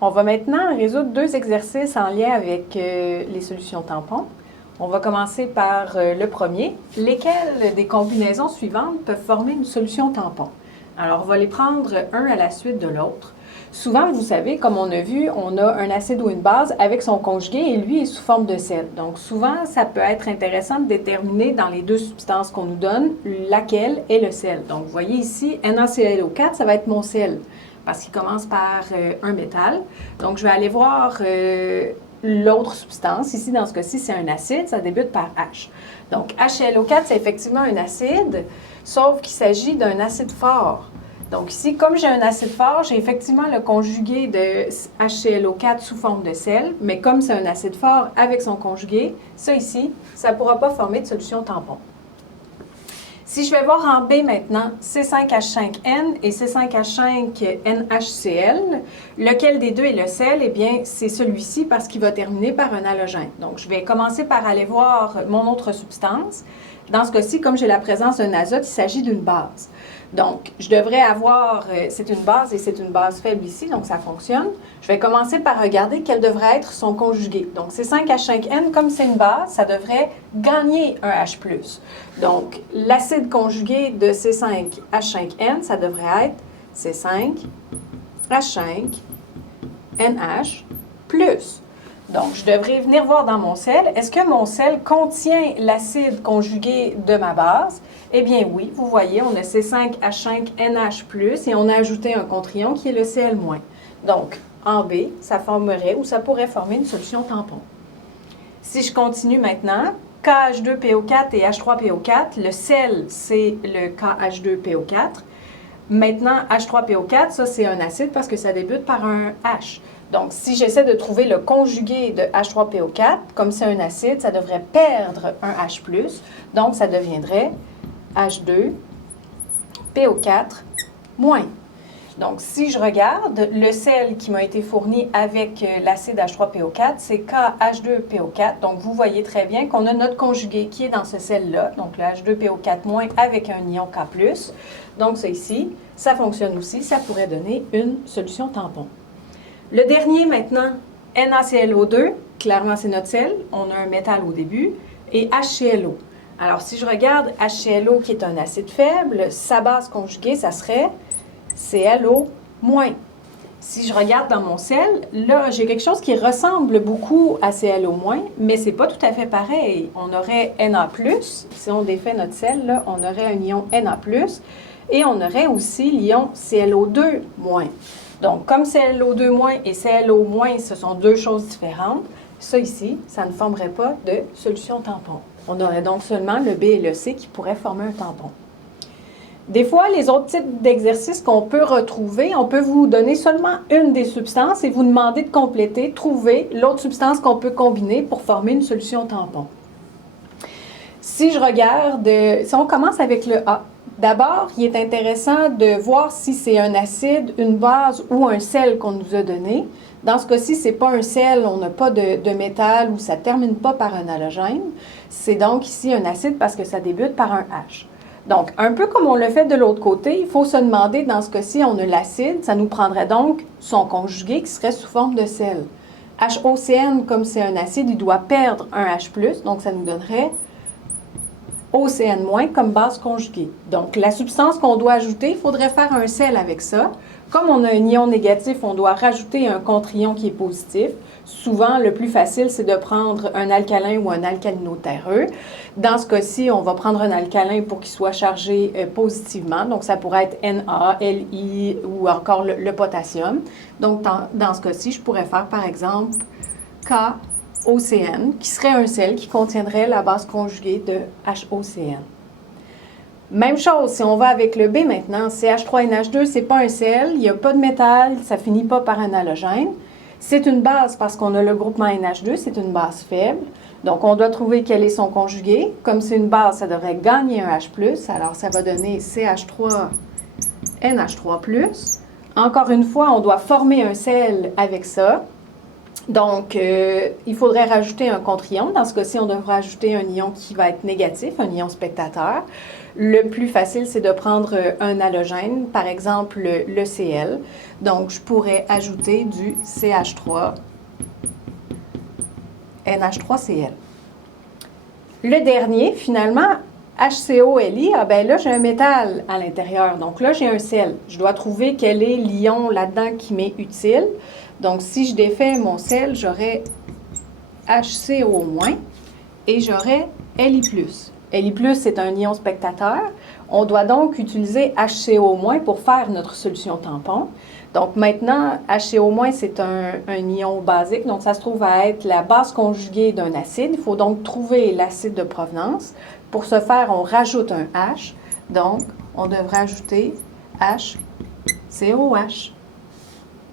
On va maintenant résoudre deux exercices en lien avec les solutions tampons. On va commencer par le premier. Lesquelles des combinaisons suivantes peuvent former une solution tampon? Alors, on va les prendre un à la suite de l'autre. Souvent, vous savez, comme on a vu, on a un acide ou une base avec son conjugué et lui est sous forme de sel. Donc, souvent, ça peut être intéressant de déterminer dans les deux substances qu'on nous donne laquelle est le sel. Donc, vous voyez ici, NaClO4, ça va être mon sel parce qu'il commence par un métal. Donc, je vais aller voir l'autre substance. Ici, dans ce cas-ci, c'est un acide, ça débute par H. Donc, HClO4, c'est effectivement un acide, sauf qu'il s'agit d'un acide fort. Donc ici, comme j'ai un acide fort, j'ai effectivement le conjugué de HClO4 sous forme de sel, mais comme c'est un acide fort avec son conjugué, ça ici, ça ne pourra pas former de solution tampon. Si je vais voir en B maintenant, C5H5N et C5H5NHCl, lequel des deux est le sel? Eh bien, c'est celui-ci parce qu'il va terminer par un halogène. Donc, je vais commencer par aller voir mon autre substance. Dans ce cas-ci, comme j'ai la présence d'un azote, il s'agit d'une base. Donc, je devrais avoir, c'est une base et c'est une base faible ici, donc ça fonctionne. Je vais commencer par regarder quel devrait être son conjugué. Donc, C5H5N, comme c'est une base, ça devrait gagner un H+. Donc, l'acide conjugué de C5H5N, ça devrait être C5H5NH+. Donc, je devrais venir voir dans mon sel, est-ce que mon sel contient l'acide conjugué de ma base? Eh bien oui, vous voyez, on a C5H5NH+, et on a ajouté un contre-ion qui est le Cl-. Donc, en B, ça formerait ou ça pourrait former une solution tampon. Si je continue maintenant, KH2PO4 et H3PO4, le sel, c'est le KH2PO4. Maintenant, H3PO4, ça c'est un acide parce que ça débute par un H. Donc, si j'essaie de trouver le conjugué de H3PO4, comme c'est un acide, ça devrait perdre un H+, donc ça deviendrait H2PO4-. Donc, si je regarde, le sel qui m'a été fourni avec l'acide H3PO4, c'est KH2PO4. Donc, vous voyez très bien qu'on a notre conjugué qui est dans ce sel-là, donc le H2PO4- avec un ion K+. Donc, ça ici, ça fonctionne aussi, ça pourrait donner une solution tampon. Le dernier maintenant, NaClO2, clairement c'est notre sel, on a un métal au début, et HClO. Alors si je regarde HClO qui est un acide faible, sa base conjuguée, ça serait ClO-. Si je regarde dans mon sel, là j'ai quelque chose qui ressemble beaucoup à ClO-, mais c'est pas tout à fait pareil. On aurait Na+, si on défait notre sel, là, on aurait un ion Na+, et on aurait aussi l'ion ClO2-. Donc, comme ClO2- et ClO-, ce sont deux choses différentes, ça ici, ça ne formerait pas de solution tampon. On aurait donc seulement le B et le C qui pourraient former un tampon. Des fois, les autres types d'exercices qu'on peut retrouver, on peut vous donner seulement une des substances et vous demander de compléter, trouver l'autre substance qu'on peut combiner pour former une solution tampon. Si je regarde, si on commence avec le A, d'abord, il est intéressant de voir si c'est un acide, une base ou un sel qu'on nous a donné. Dans ce cas-ci, ce n'est pas un sel, on n'a pas de métal ou ça ne termine pas par un halogène. C'est donc ici un acide parce que ça débute par un H. Donc, un peu comme on le fait de l'autre côté, il faut se demander, dans ce cas-ci, on a l'acide, ça nous prendrait donc son conjugué qui serait sous forme de sel. HOCN, comme c'est un acide, il doit perdre un H+, donc ça nous donnerait OCN- comme base conjuguée. Donc, la substance qu'on doit ajouter, il faudrait faire un sel avec ça. Comme on a un ion négatif, on doit rajouter un contre-ion qui est positif. Souvent, le plus facile, c'est de prendre un alcalin ou un alcalino-terreux. Dans ce cas-ci, on va prendre un alcalin pour qu'il soit chargé positivement. Donc, ça pourrait être Na, Li ou encore le potassium. Donc, dans ce cas-ci, je pourrais faire, par exemple, KOCN, qui serait un sel qui contiendrait la base conjuguée de HOCN. Même chose, si on va avec le B maintenant, CH3NH2, ce n'est pas un sel, il n'y a pas de métal, ça ne finit pas par un halogène. C'est une base parce qu'on a le groupement NH2, c'est une base faible. Donc, on doit trouver quel est son conjugué. Comme c'est une base, ça devrait gagner un H+, alors ça va donner CH3NH3+. Encore une fois, on doit former un sel avec ça. Donc, il faudrait rajouter un contre-ion. Dans ce cas-ci, on devrait ajouter un ion qui va être négatif, un ion spectateur. Le plus facile, c'est de prendre un halogène, par exemple le Cl. Donc, je pourrais ajouter du CH3, NH3Cl. Le dernier, finalement, HCOLI, ah ben là, j'ai un métal à l'intérieur. Donc là, j'ai un sel. Je dois trouver quel est l'ion là-dedans qui m'est utile. Donc, si je défais mon sel, j'aurai HCO- et j'aurai Li+. Li+, c'est un ion spectateur. On doit donc utiliser HCO- pour faire notre solution tampon. Donc maintenant, HCO-, c'est un ion basique, donc ça se trouve à être la base conjuguée d'un acide. Il faut donc trouver l'acide de provenance. Pour ce faire, on rajoute un H, donc on devrait ajouter HCOH.